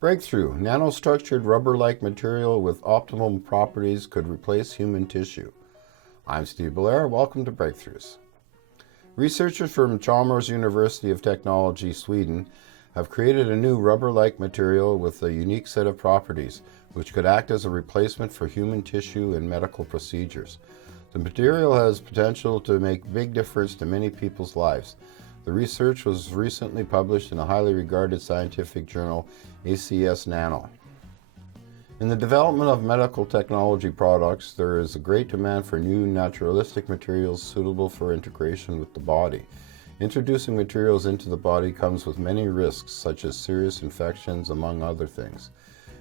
Breakthrough. Nanostructured rubber-like material with optimal properties could replace human tissue. I'm Steve Blair. Welcome to Breakthroughs. Researchers from Chalmers University of Technology, Sweden, have created a new rubber-like material with a unique set of properties, which could act as a replacement for human tissue in medical procedures. The material has potential to make a big difference to many people's lives. The research was recently published in a highly regarded scientific journal, ACS Nano. In the development of medical technology products, there is a great demand for new naturalistic materials suitable for integration with the body. Introducing materials into the body comes with many risks, such as serious infections, among other things.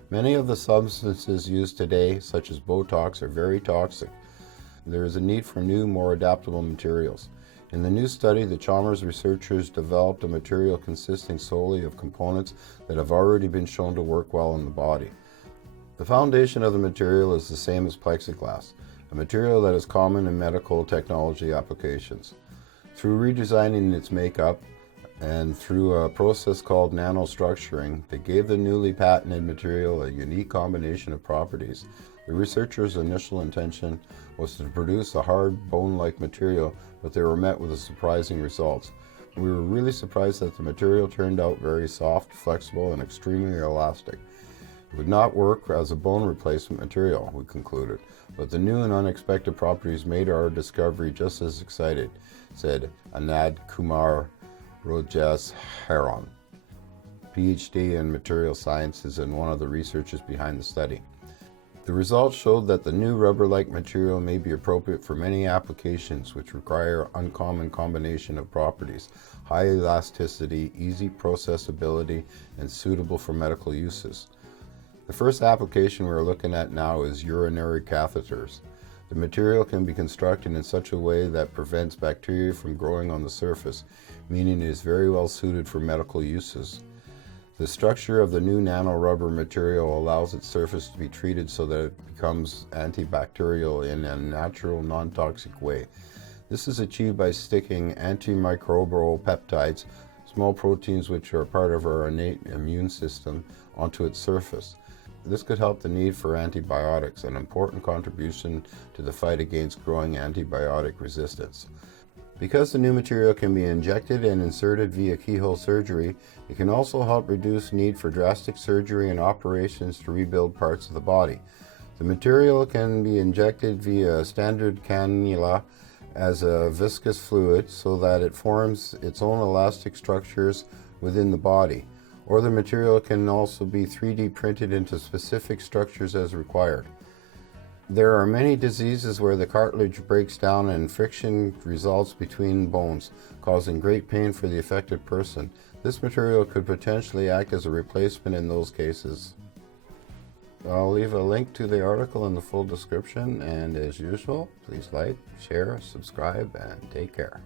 Many of the substances used today, such as Botox, are very toxic. There is a need for new, more adaptable materials. In the new study, the Chalmers researchers developed a material consisting solely of components that have already been shown to work well in the body. The foundation of the material is the same as plexiglass, a material that is common in medical technology applications. Through redesigning its makeup and through a process called nanostructuring that gave the newly patented material a unique combination of properties, the researchers' initial intention was to produce a hard, bone-like material, but they were met with surprising results. We were really surprised that the material turned out very soft, flexible, and extremely elastic. It would not work as a bone replacement material, we concluded, but the new and unexpected properties made our discovery just as exciting, said Anand Kumar Rajaseharan, PhD in material sciences and one of the researchers behind the study. The results showed that the new rubber-like material may be appropriate for many applications which require uncommon combination of properties, high elasticity, easy processability, and suitable for medical uses. The first application we are looking at now is urinary catheters. The material can be constructed in such a way that prevents bacteria from growing on the surface, meaning it is very well suited for medical uses. The structure of the new nano-rubber material allows its surface to be treated so that it becomes antibacterial in a natural, non-toxic way. This is achieved by sticking antimicrobial peptides, small proteins which are part of our innate immune system, onto its surface. This could help the need for antibiotics, an important contribution to the fight against growing antibiotic resistance. Because the new material can be injected and inserted via keyhole surgery, it can also help reduce need for drastic surgery and operations to rebuild parts of the body. The material can be injected via a standard cannula as a viscous fluid so that it forms its own elastic structures within the body, or the material can also be 3D printed into specific structures as required. There are many diseases where the cartilage breaks down and friction results between bones, causing great pain for the affected person. This material could potentially act as a replacement in those cases. I'll leave a link to the article in the full description, and as usual, please like, share, subscribe, and take care.